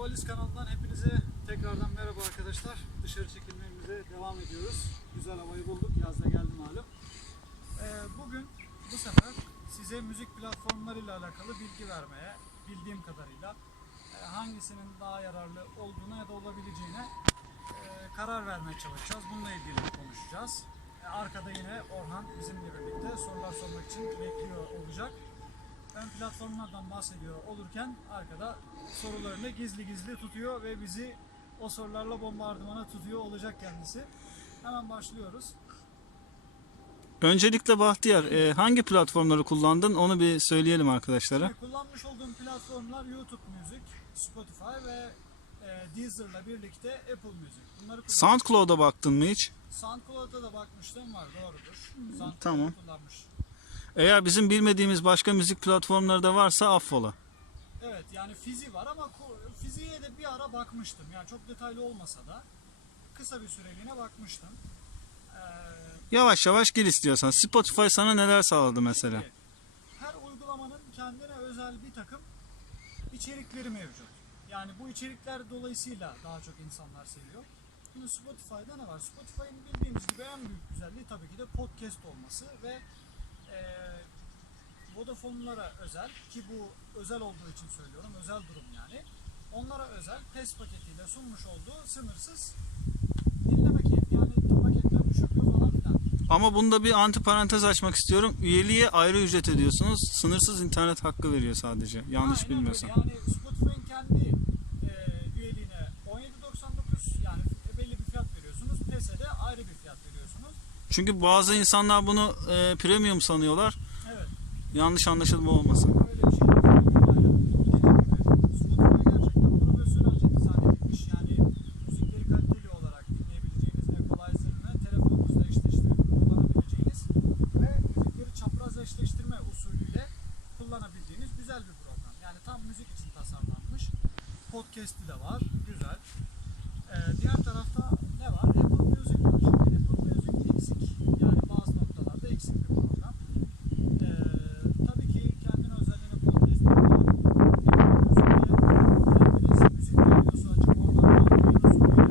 Valiz kanalından hepinize tekrardan merhaba arkadaşlar. Dışarı çekilmemize devam ediyoruz. Güzel havayı bulduk. Yazda geldi malum. Ee, bugün bu sefer size müzik platformlarıyla alakalı bilgi vermeye, bildiğim kadarıyla e, hangisinin daha yararlı olduğuna ya da olabileceğine e, karar vermeye çalışacağız. Bununla ilgili konuşacağız. E, arkada yine Orhan bizimle birlikte sorular sormak için bekliyor olacak. Ön platformlardan bahsediyor olurken arkada sorularını gizli gizli tutuyor ve bizi o sorularla bombardımana tutuyor olacak kendisi. Hemen başlıyoruz. Öncelikle Bahtiyar e, hangi platformları kullandın onu bir söyleyelim arkadaşlara. Şimdi kullanmış olduğum platformlar YouTube Music, Spotify ve e, Deezer'la birlikte Apple. Bunları kullandım. SoundCloud'a baktın mı hiç? SoundCloud'a da bakmıştım var doğrudur. SoundCloud'u tamam. kullanmış. Eğer bizim bilmediğimiz başka müzik platformları da varsa affola. Evet yani fizi var ama fiziğe de bir ara bakmıştım. Yani çok detaylı olmasa da kısa bir süreliğine bakmıştım. Ee, Yavaş yavaş gir istiyorsan. Spotify sana neler sağladı mesela? Şimdi her uygulamanın kendine özel bir takım içerikleri mevcut. Yani bu içerikler dolayısıyla daha çok insanlar seviyor. Şimdi Spotify'da ne var? Spotify'ın bildiğimiz gibi en büyük güzelliği tabii ki de podcast olması ve eee Vodafone'lara özel ki bu özel olduğu için söylüyorum özel durum yani. Onlara özel test paketiyle sunmuş olduğu sınırsız dinleme keyfi yani paketler düşürüyor falan filan. Ama bunda bir anti parantez açmak istiyorum. Üyeliğe ayrı ücret ödüyorsunuz. Sınırsız internet hakkı veriyor sadece. Yanlış Aynen bilmiyorsam. öyle. Yani Spotify'ın kendi e, üyeliğine 17.99 yani belli bir fiyat veriyorsunuz. PES'e de ayrı bir fiyat veriyorsunuz. Çünkü bazı insanlar bunu e, premium sanıyorlar. Evet. Yanlış anlaşılma olmasın. Öyle bir şey değil. Aynen. Dediğim gibi Spotify gerçekten profesyonelce dizayn edilmiş. Yani müzikleri kaliteli olarak dinleyebileceğiniz equalizer'ını telefonunuzla eşleştirip kullanabileceğiniz ve müzikleri çapraz eşleştirme usulüyle kullanabildiğiniz güzel bir program. Yani tam müzik için tasarlanmış. Podcast'i de var. Güzel. Ee, diğer tarafta ne var? Apple Music var. Şimdi Apple Music eksik. Yani bazı noktalarda eksik bir program. Ee, tabii ki kendine özel yine podcast'ler var. Kendiniz müzik radyosu açıp oradan bağlanıyorsunuz.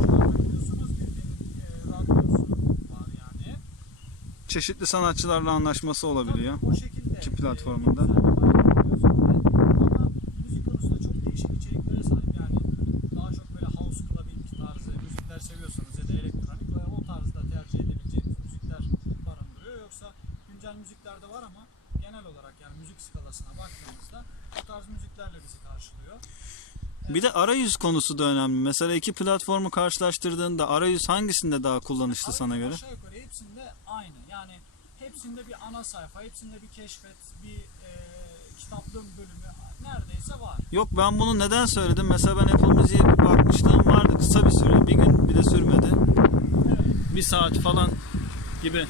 Çıkartabiliyorsunuz bildiğin e, radyosu var yani. Çeşitli sanatçılarla anlaşması olabiliyor. Tabii o şekilde. İki platformunda. Ama müzik konusunda çok değişik içeriklere sahip. Yani daha çok böyle house clubbing tarzı müzikler seviyorsanız ya da elektronik ve o tarzda tercih edebileceğiniz müzikler barındırıyor. Yoksa güncel müzikler de var ama genel olarak yani müzik skalasına baktığımızda o tarz müziklerle bizi karşılıyor. Bir de arayüz konusu da önemli. Mesela iki platformu karşılaştırdığında arayüz hangisinde daha kullanışlı sana Arayüz göre? Aşağı yukarı. Yani hepsinde bir ana sayfa, hepsinde bir keşfet, bir e, kitaplığın bölümü neredeyse var. Yok ben bunu neden söyledim? Mesela ben Apple Müziğe bakmışlığım vardı kısa bir süre. Bir gün bile sürmedi. Evet. Bir saat falan gibi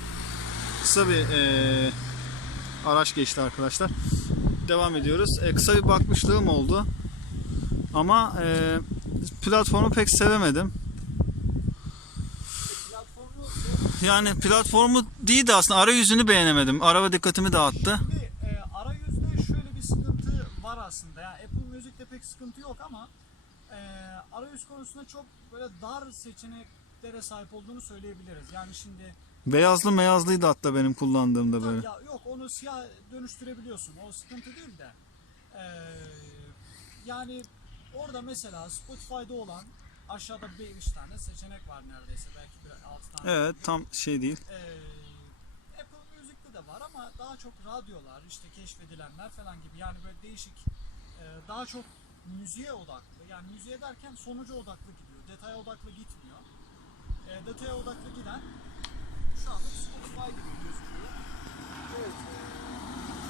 kısa bir eee, araç geçti arkadaşlar. Devam ediyoruz. E, kısa bir bakmışlığım oldu. Ama eee, platformu pek sevemedim. Platformu Yani platformu değil de aslında arayüzünü beğenemedim. Araba dikkatimi dağıttı. Şimdi e, arayüzde şöyle bir sıkıntı var aslında. Yani Apple Music'te pek sıkıntı yok ama e, arayüz konusunda çok böyle dar seçeneklere sahip olduğunu söyleyebiliriz. Yani şimdi Beyazlı meyazlıydı hatta benim kullandığımda böyle. ya yok onu siyah dönüştürebiliyorsun. O sıkıntı değil de e, yani orada mesela Spotify'da olan aşağıda 5 tane seçenek var neredeyse. Belki bir 6 tane. Evet tam şey değil. Ee, Apple Music'te de var ama daha çok radyolar, işte keşfedilenler falan gibi yani böyle değişik e, daha çok müziğe odaklı. Yani müziğe derken sonuca odaklı gidiyor. Detaya odaklı gitmiyor. E, detaya odaklı giden şu anda Spotify gibi gözüküyor. Evet. e,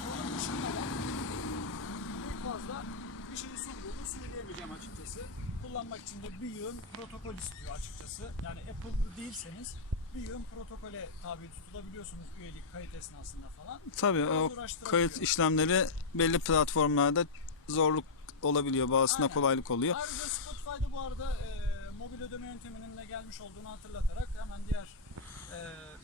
Bunun dışında da pek fazla bir şey sunduğunu söyleyemeyeceğim açıkçası. Kullanmak için de bir yığın protokol istiyor açıkçası. Yani Apple değilseniz bir yığın protokole tabi tutulabiliyorsunuz üyelik kayıt esnasında falan. Tabii Biraz o kayıt işlemleri belli platformlarda zorluk olabiliyor. Bazısında Aynen. kolaylık oluyor. Ayrıca Spotify'da bu arada e, mobil ödeme yönteminin de gelmiş olduğunu hatırlatarak hemen diğer e,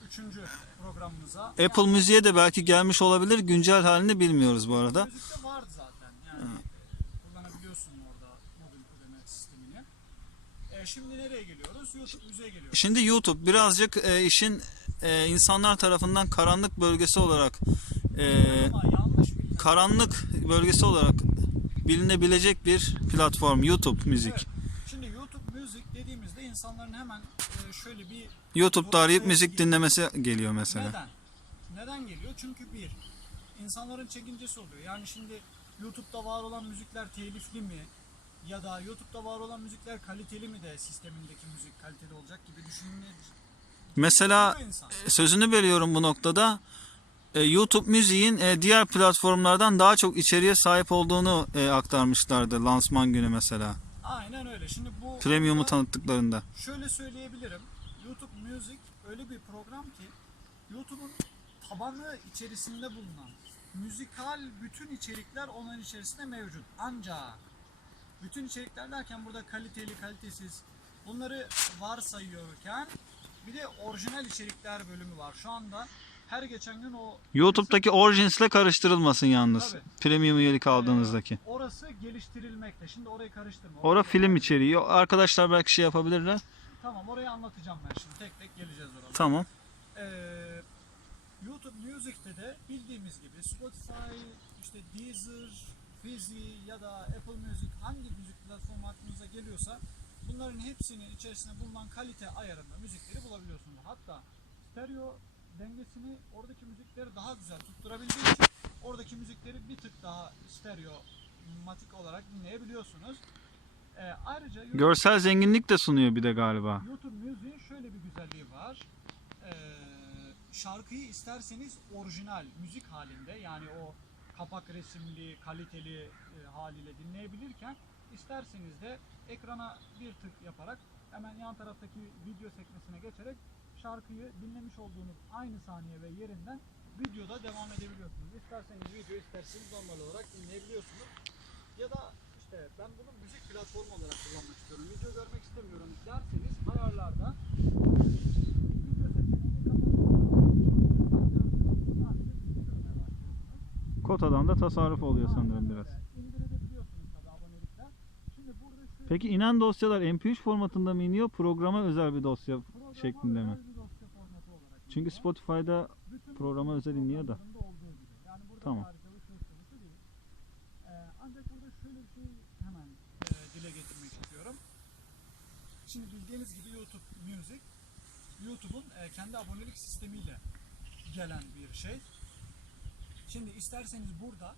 üçüncü programımıza Apple Müziğe de belki gelmiş olabilir. Güncel halini bilmiyoruz bu arada. Müzikte vardı zaten. Yani e, kullanabiliyorsun orada mobil ödeme sistemini. E, şimdi nereye geliyoruz? YouTube müziğe geliyoruz. Şimdi YouTube birazcık e, işin e, insanlar tarafından karanlık bölgesi olarak e, karanlık bölgesi olarak bilinebilecek bir platform YouTube müzik. Evet. Şimdi YouTube müzik dediğimizde insanların hemen e, şöyle bir YouTube'da arayıp müzik dinlemesi geliyor mesela. Neden? Neden geliyor? Çünkü bir, insanların çekincesi oluyor. Yani şimdi YouTube'da var olan müzikler telifli mi? Ya da YouTube'da var olan müzikler kaliteli mi de sistemindeki müzik kaliteli olacak gibi düşünüyor Mesela insan. sözünü bölüyorum bu noktada. E, YouTube müziğin e, diğer platformlardan daha çok içeriğe sahip olduğunu e, aktarmışlardı lansman günü mesela. Aynen öyle. Şimdi bu Premium'u tanıttıklarında. şöyle söyleyebilirim. YouTube Music öyle bir program ki YouTube'un tabanı içerisinde bulunan müzikal bütün içerikler onun içerisinde mevcut. Ancak bütün içerikler derken burada kaliteli, kalitesiz bunları varsayıyorken bir de orijinal içerikler bölümü var. Şu anda her geçen gün o YouTube'daki Origins'le karıştırılmasın yalnız. Tabii. Premium üyelik aldığınızdaki. Ee, orası geliştirilmekte. Şimdi orayı karıştırma. Ora Orayı- film içeriği. Arkadaşlar belki şey yapabilirler. Tamam orayı anlatacağım ben şimdi. Tek tek geleceğiz oraya. Tamam. Ee, YouTube Music'te de bildiğimiz gibi Spotify, işte Deezer, Fizi ya da Apple Music hangi müzik platformu aklınıza geliyorsa bunların hepsinin içerisinde bulunan kalite ayarında müzikleri bulabiliyorsunuz. Hatta stereo dengesini oradaki müzikleri daha güzel tutturabildiği için oradaki müzikleri bir tık daha stereo matik olarak dinleyebiliyorsunuz. Ee, ayrıca YouTube- Görsel zenginlik de sunuyor bir de galiba. YouTube Music'in şöyle bir güzelliği var. Ee, şarkıyı isterseniz orijinal müzik halinde yani o kapak resimli, kaliteli e, haliyle dinleyebilirken isterseniz de ekrana bir tık yaparak hemen yan taraftaki video sekmesine geçerek şarkıyı dinlemiş olduğunuz aynı saniye ve yerinden videoda devam edebiliyorsunuz. İsterseniz video isterseniz normal olarak dinleyebiliyorsunuz. Ya da işte ben bunu müzik platformu olarak kullanmak istiyorum. Video görmek istemiyorum derseniz ayarlarda video seçeneğini Kotadan da tasarruf oluyor sanırım biraz. Peki inen dosyalar MP3 formatında mı iniyor, programa özel bir dosya programa şeklinde mi? dosya Çünkü. Spotify'da Bütün programa özel iniyor da. Yani Tamam. Ee, ancak burada şöyle bir şey hemen e, dile getirmek istiyorum. Şimdi bildiğiniz gibi YouTube Music, YouTube'un e, kendi abonelik sistemiyle gelen bir şey. Şimdi isterseniz burada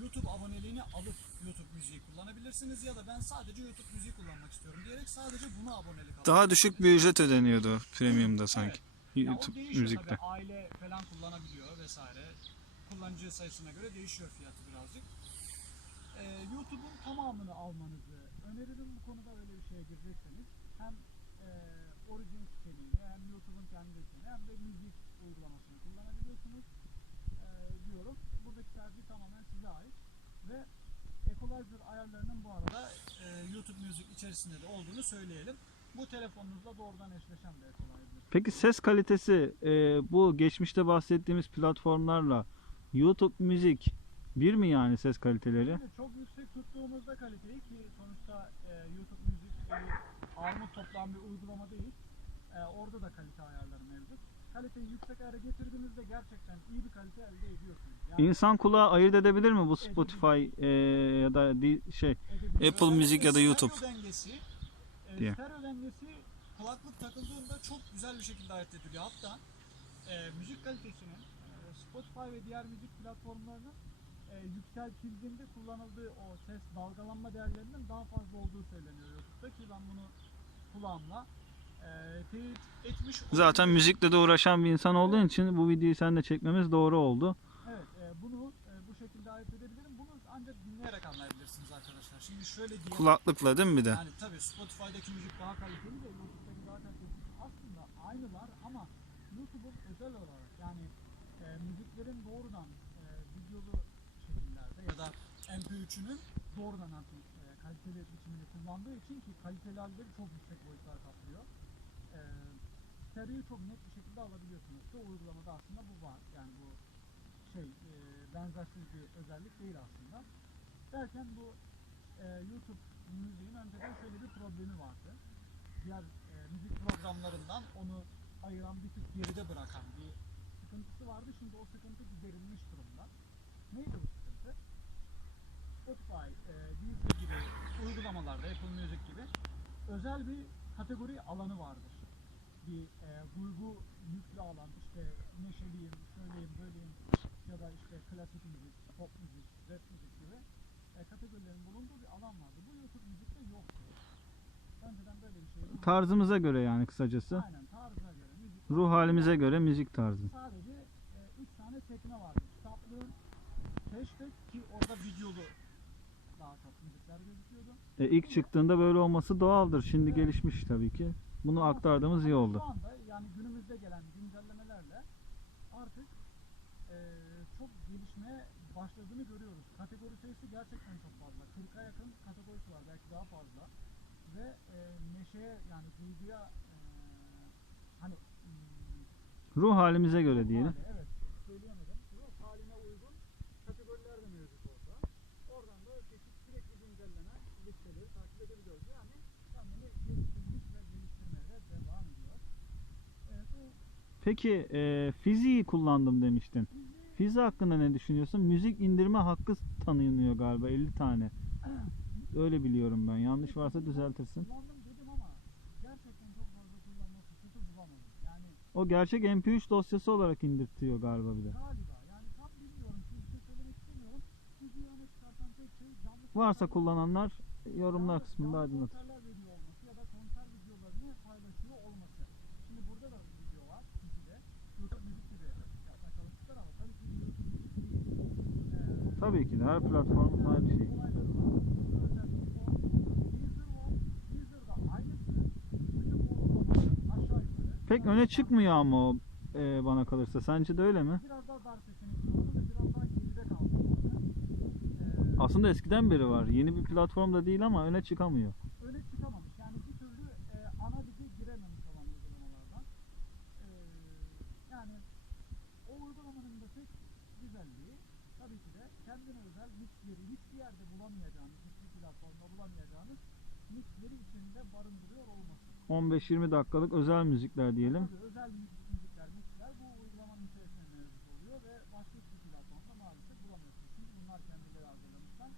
YouTube aboneliğini alıp YouTube müziği kullanabilirsiniz ya da ben sadece YouTube müziği kullanmak istiyorum diyerek sadece buna abonelik daha düşük bir ücret ödeniyordu Premium'da sanki. Evet. YouTube müzikte. tabii. Aile falan kullanabiliyor vesaire. Kullanıcı sayısına göre değişiyor fiyatı birazcık. Ee, YouTube'un tamamını almanızı öneririm bu konuda öyle bir şeye girecekseniz. Hem e, Origin içeriğini hem YouTube'un kendisini hem de müzik uygulamasını kullanabiliyorsunuz e, diyorum. Buradaki tercih tamamen size ait. Ve Equalizer ayarlarının bu arada e, YouTube Music içerisinde de olduğunu söyleyelim. Bu telefonunuzla doğrudan eşleşen bir Equalizer. Peki ses kalitesi e, bu geçmişte bahsettiğimiz platformlarla YouTube müzik bir mi yani ses kaliteleri? Şimdi çok yüksek tuttuğumuzda kaliteyi ki sonuçta e, YouTube müzik bir armut toplam bir uygulama değil. E, orada da kalite ayarları mevcut. Kaliteyi yüksek ayara getirdiğinizde gerçekten iyi bir kalite elde ediyorsunuz. Yani İnsan kulağı ayırt edebilir mi bu Spotify e, ya da di- şey. Apple Müzik ya da stereo YouTube dengesi, e, diye. stereo dengesi kulaklık takıldığında çok güzel bir şekilde ayırt ediliyor. Hatta e, müzik kalitesinin e, Spotify ve diğer müzik platformlarının e, yükseltildiğinde kullanıldığı o ses dalgalanma değerlerinin daha fazla olduğu söyleniyor YouTube'da ki ben bunu kulağımla Zaten müzikle de uğraşan bir insan olduğun için bu videoyu sen de çekmemiz doğru oldu. Evet, e, bunu e, bu şekilde ayırt edebilirim. Bunu ancak dinleyerek anlayabilirsiniz arkadaşlar. Şimdi şöyle diyeyim. Kulaklıkla değil mi bir de? Yani tabii Spotify'daki müzik daha kaliteli de YouTube'daki daha kaliteli. Aslında aynılar ama YouTube'un özel olarak yani e, müziklerin doğrudan e, videolu şekillerde ya da MP3'ünün doğrudan artık e, kaliteli biçimini kullandığı için ki kaliteli halleri çok yüksek boyutlar kaplıyor. E, çok net bir şekilde alabiliyorsunuz. Çoğu uygulamada aslında bu var. Yani bu şey e, benzersiz bir özellik değil aslında. Derken bu e, YouTube müziğin önceden şöyle bir problemi vardı. Diğer e, müzik programlarından onu ayıran bir tık geride bırakan bir sıkıntısı vardı. Şimdi o sıkıntı giderilmiş durumda. Neydi bu sıkıntı? Spotify, e, Deezer gibi uygulamalarda, Apple Music gibi özel bir kategori alanı vardır. Bir e, duygu yüklü alan, işte neşeliyim, şöyleyim, böyleyim ya da işte klasik müzik, pop müzik, rap müzik gibi e, kategorilerin bulunduğu bir alan vardı. Bu YouTube müzikte yoktu. Önceden böyle bir şey yoktu. Tarzımıza göre yani kısacası. Aynen tarzına göre müzik. Ruh halimize göre müzik tarzı. Sadece 3 tane sekme vardı. Kitaplı, keşfet ki orada videolu daha çok müzikler gözüküyordu. E, ilk çıktığında böyle olması doğaldır. Şimdi gelişmiş tabii ki. Bunu aktardığımız iyi oldu. Şu anda yani günümüzde gelen güncellemelerle artık eee, çok gelişmeye başladığını görüyoruz. Kategori sayısı gerçekten çok fazla. 40'a yakın kategorisi var belki daha fazla. Ve eee, neşeye yani duyguya eee, hani hmm, Ruh halimize göre diyelim. hali, evet söyleyemedim. Ruh haline uygun kategoriler de mevcut orada. Oradan da çeşit sürekli güncellenen listeleri takip edebiliyoruz. Yani kendini geliştirmiş ve geliştirmeye de devam ediyor. Evet, o Peki e, fiziği kullandım demiştin. Fizi hakkında ne düşünüyorsun? Müzik indirme hakkı tanınıyor galiba 50 tane. Öyle biliyorum ben. Yanlış varsa düzeltirsin. O gerçek MP3 dosyası olarak indirtiyor galiba bir de. şey şey Varsa kullananlar yorumlar kısmında aydınlatır. konserler veriyor olması ya da konser videolarını paylaşıyor olması. Şimdi burada da video var dizide. YouTube müzik gibi yapmaya çalıştılar ama tabii ki YouTube müzik değil. Ee, Tabii ki de her platformun ayrı şey. Pek öne çıkmıyor ama o e, bana kalırsa. Sence de öyle mi? Biraz daha dar Aslında eskiden beri var. Yeni bir platform da değil ama öne çıkamıyor. öne çıkamamış. Yani bir türlü e, ana lige girememiş olan uygulamalardan. E, yani o uygulamanın da tek güzelliği tabii ki de kendine özel mixleri hiçbir yerde bulamayacağınız, hiçbir platformda bulamayacağınız mixleri içinde barındırıyor olması. 15-20 dakikalık özel müzikler diyelim. Tabii özel müzik, müzikler, mixler bu uygulamanın içerisinde mevcut oluyor ve başka hiçbir platformda maalesef bulamıyorsunuz. Çünkü bunlar kendileri hazırlamışlar.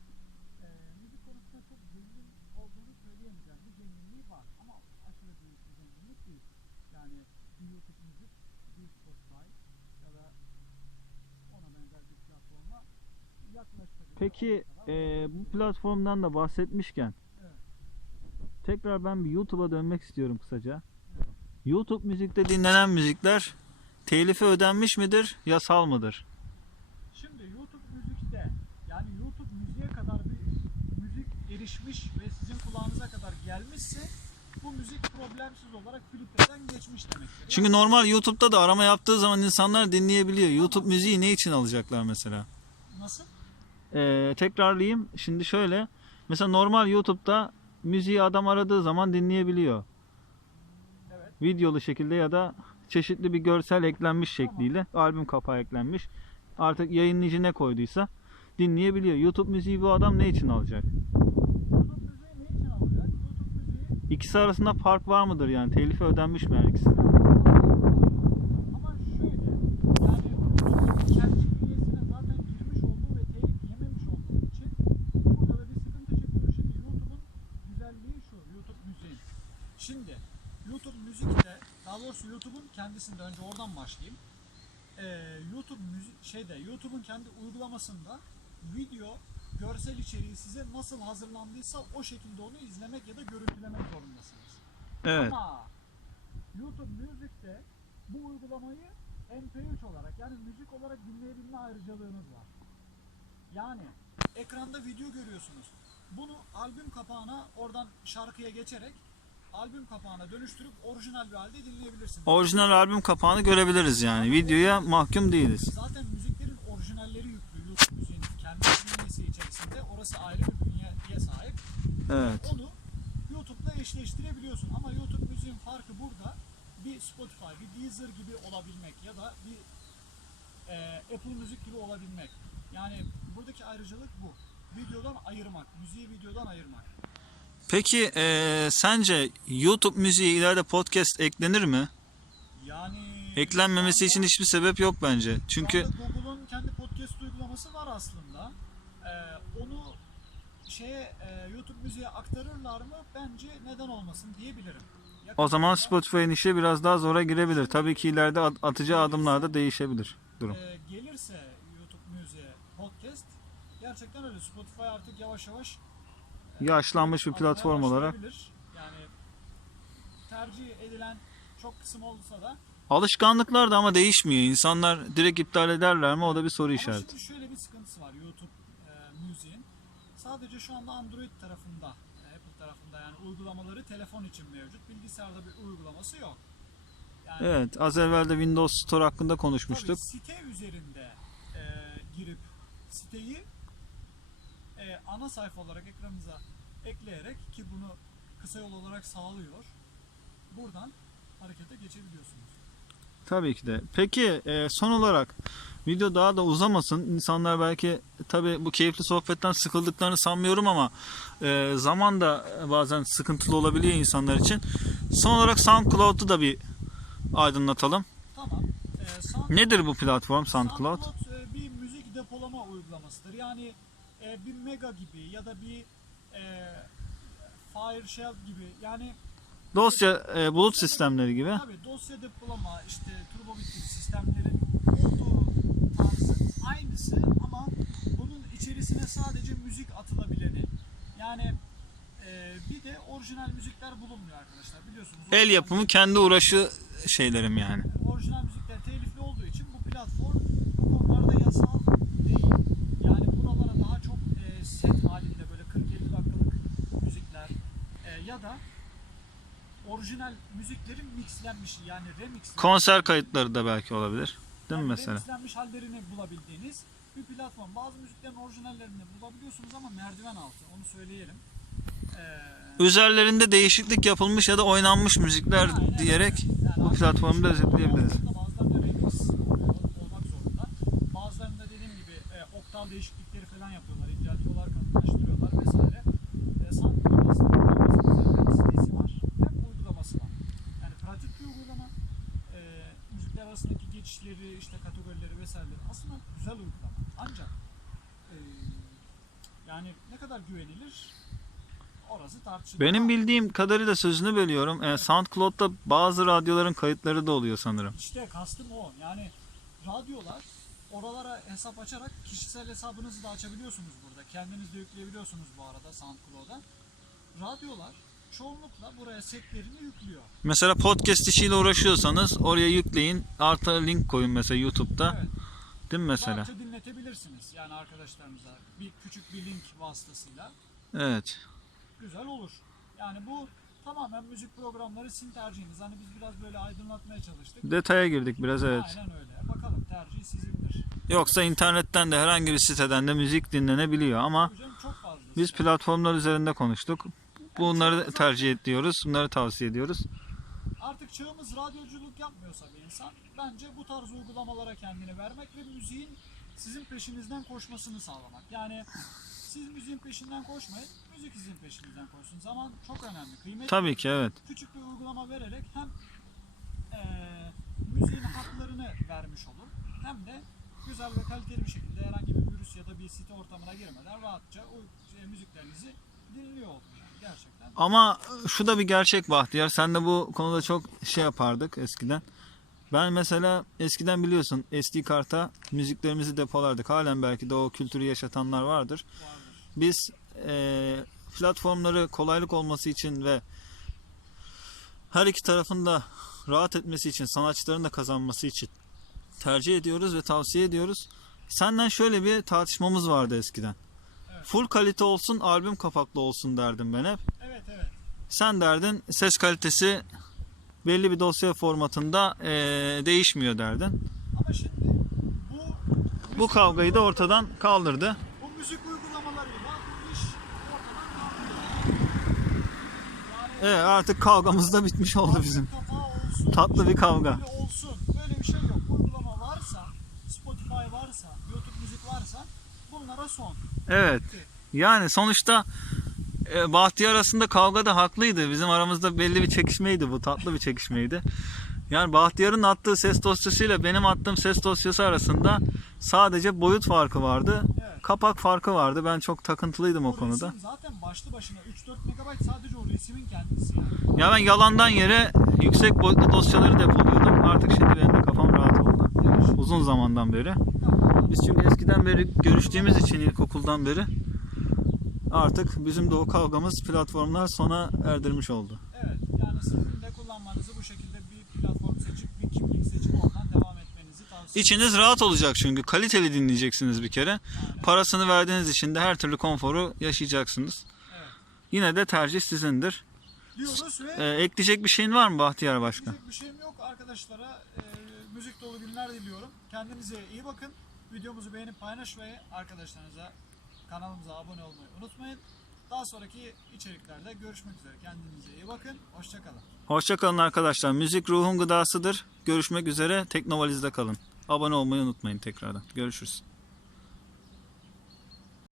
Ee, müzik konusunda çok zengin olduğunu söyleyemeyeceğim. Bir zenginliği var ama aşırı büyük bir zenginlik değil. Yani bir YouTube müzik, bir Spotify ya da ona benzer bir platforma yaklaştırıyor. Peki e, bu platformdan da bahsetmişken. Tekrar ben bir YouTube'a dönmek istiyorum kısaca. YouTube müzikte dinlenen müzikler telifi ödenmiş midir, yasal mıdır? Şimdi YouTube müzikte yani YouTube müziğe kadar bir müzik erişmiş ve sizin kulağınıza kadar gelmişse bu müzik problemsiz olarak filtreden geçmiş demektir. Çünkü normal YouTube'da da arama yaptığı zaman insanlar dinleyebiliyor. YouTube müziği ne için alacaklar mesela? Yani nasıl? Ee, tekrarlayayım. Şimdi şöyle. Mesela normal YouTube'da müziği adam aradığı zaman dinleyebiliyor. Evet. Videolu şekilde ya da çeşitli bir görsel eklenmiş şekliyle albüm kapağı eklenmiş. Artık yayınlayıcı ne koyduysa dinleyebiliyor. YouTube müziği bu adam ne için alacak? İkisi arasında fark var mıdır yani? Telifi ödenmiş mi her ikisine? ama şöyle yani YouTube'un kendi bünyesine zaten girmiş olduğu ve telif yememiş olduğu için burada da bir sıkıntı çıkmıyor. Şimdi YouTube'un güzelliği şu YouTube müziğin. Şimdi YouTube müzikte daha doğrusu YouTube'un kendisinde önce oradan başlayayım. Ee, YouTube müzik şeyde YouTube'un kendi uygulamasında video görsel içeriği size nasıl hazırlandıysa o şekilde onu izlemek ya da görüntülemek zorundasınız. Evet. Ama YouTube Music'te bu uygulamayı MP3 olarak yani müzik olarak dinleyebilme ayrıcalığınız var. Yani ekranda video görüyorsunuz. Bunu albüm kapağına oradan şarkıya geçerek albüm kapağına dönüştürüp orijinal bir halde dinleyebilirsiniz. Orijinal albüm kapağını görebiliriz yani. Videoya mahkum değiliz. Zaten müziklerin orijinalleri yüklü YouTube müziğin kendi bünyesi içerisinde. Orası ayrı bir bünyeye sahip. Evet. Onu YouTube'da eşleştirebiliyorsun ama YouTube müziğin farkı burada bir Spotify, bir Deezer gibi olabilmek ya da bir e, Apple Müzik gibi olabilmek. Yani buradaki ayrıcalık bu. videodan ayırmak. Müziği videodan ayırmak. Peki eee, sence YouTube müziği ileride podcast eklenir mi? Yani Eklenmemesi için hiçbir sebep yok bence. Çünkü Google'un kendi podcast uygulaması var aslında. Ee, onu şeye e, YouTube müziğe aktarırlar mı? Bence neden olmasın diyebilirim. Yakın o zaman Spotify'ın işi biraz daha zora girebilir. Tabii ki ileride at- atacağı adımlar da değişebilir durum. e, gelirse YouTube müziğe podcast gerçekten öyle. Spotify artık yavaş yavaş e, Yaşlanmış bir platform olarak. başlayabilir. Yani tercih edilen çok kısım olsa da Alışkanlıklar da ama değişmiyor. İnsanlar direkt iptal ederler mi? O da bir soru Ama işareti. şimdi şöyle bir sıkıntısı var YouTube e, müziğin. Sadece şu anda Android tarafında, e, Apple tarafında yani uygulamaları telefon için mevcut. Bilgisayarda bir uygulaması yok. Yani Evet, az evvel de Windows Store hakkında tabii konuşmuştuk. site üzerinde e, girip siteyi e, ana sayfa olarak ekranınıza ekleyerek ki bunu kısa yol olarak sağlıyor. Buradan harekete geçebiliyorsunuz. Tabii ki de. Peki e, son olarak video daha da uzamasın. İnsanlar belki tabii bu keyifli sohbetten sıkıldıklarını sanmıyorum ama e, zaman da bazen sıkıntılı olabiliyor insanlar için. Son olarak SoundCloud'u da bir aydınlatalım. Tamam. E, Sound- Nedir bu platform SoundCloud? SoundCloud e, bir müzik depolama uygulamasıdır. Yani e, bir Mega gibi ya da bir e, Fireshell gibi yani Dosya e, bulut sistemleri gibi. tabii dosya depolama işte turbobit gibi sistemlerin olduğu tarzı aynısı ama bunun içerisine sadece müzik atılabileni. Yani e, bir de orijinal müzikler bulunmuyor arkadaşlar biliyorsunuz. El yapımı kendi uğraşı şeylerim yani. orijinal müzikler telifli olduğu için bu platform bu konularda yasal değil. Yani buralara daha çok e, set halinde böyle 40-50 dakikalık müzikler e, ya da orijinal müziklerin mixlenmiş yani remix Konser kayıtları da belki olabilir. Değil mi mesela? Remixlenmiş hallerini bulabildiğiniz bir platform. Bazı müziklerin orijinallerini bulabiliyorsunuz ama merdiven altı onu söyleyelim. E, Üzerlerinde değişiklik yapılmış ya da oynanmış müzikler Aynen diyerek. Yani bu platformu da aslında özetleyebiliriz. Bazılarında remix oluyor, olmak zorunda. Bazılarında dediğim gibi e, oktav değişiklikleri falan yapıyorlar, inceltiyorlar, katılaştırıyorlar vesaire. E, SoundCloud aslında uygulaması güzel hem sitesi var hem uygulaması var. Yani pratik bir uygulama. E, müzikler arasındaki geçişleri, işte kategorileri vesaireleri aslında güzel uygulama. Ancak e, yani ne kadar güvenilir orası tartışılır. Benim bildiğim kadarıyla sözünü bölüyorum. E, SoundCloud'da bazı radyoların kayıtları da oluyor sanırım. İşte kastım o. Yani radyolar oralara hesap açarak kişisel hesabınızı da açabiliyorsunuz burada. Kendiniz de yükleyebiliyorsunuz bu arada SoundCloud'a. Radyolar çoğunlukla buraya setlerini yüklüyor. Mesela podcast işiyle uğraşıyorsanız oraya yükleyin. Artı link koyun mesela YouTube'da. Evet. Değil mi mesela? Rahatça dinletebilirsiniz yani arkadaşlarınıza. Bir küçük bir link vasıtasıyla. Evet. Güzel olur. Yani bu tamamen müzik programları sizin tercihiniz. Hani biz biraz böyle aydınlatmaya çalıştık. Detaya girdik biraz evet. Aynen öyle. Bakalım tercih sizindir. Yoksa internetten de herhangi bir siteden de müzik dinlenebiliyor ama Hocam çok fazla. biz platformlar üzerinde konuştuk. Bunları tercih ediyoruz. Bunları tavsiye ediyoruz. Artık çağımız radyoculuk yapmıyorsa bir insan bence bu tarz uygulamalara kendini vermek ve müziğin sizin peşinizden koşmasını sağlamak. Yani siz müziğin peşinden koşmayın, müzik sizin peşinizden koşsun. Zaman çok önemli, kıymetli. Tabii ki evet. Küçük bir uygulama vererek hem eee müziğin haklarını vermiş olur hem de güzel ve kaliteli bir şekilde herhangi bir virüs ya da bir site ortamına girmeden rahatça o şey, müziklerinizi dinliyor olur. Ama şu da bir gerçek Bahtiyar. Sen de bu konuda çok şey yapardık eskiden. Ben mesela eskiden biliyorsun SD karta müziklerimizi depolardık. Halen belki de o kültürü yaşatanlar vardır. Biz eee, platformları kolaylık olması için ve her iki tarafında rahat etmesi için, sanatçıların da kazanması için tercih ediyoruz ve tavsiye ediyoruz. Senden şöyle bir tartışmamız vardı eskiden. Full kalite olsun, albüm kapaklı olsun derdim ben hep. Evet evet. Sen derdin ses kalitesi belli bir dosya formatında eee, değişmiyor derdin. Ama şimdi bu Bu kavgayı da ortadan kaldırdı. bu müzik uygulamalarıyla bu iş ortadan kalkıyor. Yani Evet artık kavgamız da bitmiş oldu bizim. olsun, Tatlı bir kavga. olsun. Böyle bir şey yok. Uygulama varsa, Spotify varsa, YouTube müzik varsa bunlara son. Evet. Bitti. Yani sonuçta e, Bahtiyar arasında kavga da haklıydı. Bizim aramızda belli bir çekişmeydi bu. Tatlı bir çekişmeydi. Yani Bahtiyar'ın attığı ses dosyasıyla benim attığım ses dosyası arasında sadece boyut farkı vardı. Evet. Kapak farkı vardı. Ben çok takıntılıydım o O konuda. resim zaten başlı başına 3-4 MB sadece o resmin kendisi yani. Ya ben yalandan yere yüksek boyutlu dosyaları depoluyordum. Artık şimdi benim de kafam rahat oldu. Evet. Uzun zamandan beri. Biz çünkü eskiden beri görüştüğümüz için ilkokuldan beri artık bizim de o kavgamız platformlar sona erdirmiş oldu. Evet. Yani sizin de kullanmanızı bu şekilde bir platform seçip bir kimlik seçip oradan devam etmenizi tavsiye İçiniz rahat olacak çünkü kaliteli dinleyeceksiniz bir kere. Parasını verdiğiniz için de her türlü konforu yaşayacaksınız. Evet. Yine de tercih sizindir. Diyoruz ve Ee, ekleyecek bir şeyin var mı Bahtiyar Başkan? Diyecek bir şeyim yok arkadaşlara. e, müzik dolu günler diliyorum. Kendinize iyi bakın. Videomuzu beğenip paylaş ve arkadaşlarınıza kanalımıza abone olmayı unutmayın. Daha sonraki içeriklerde görüşmek üzere. Kendinize iyi bakın. Hoşçakalın. Hoşçakalın arkadaşlar. Müzik ruhun gıdasıdır. Görüşmek üzere. Teknovaliz'de kalın. Abone olmayı unutmayın tekrardan. Görüşürüz.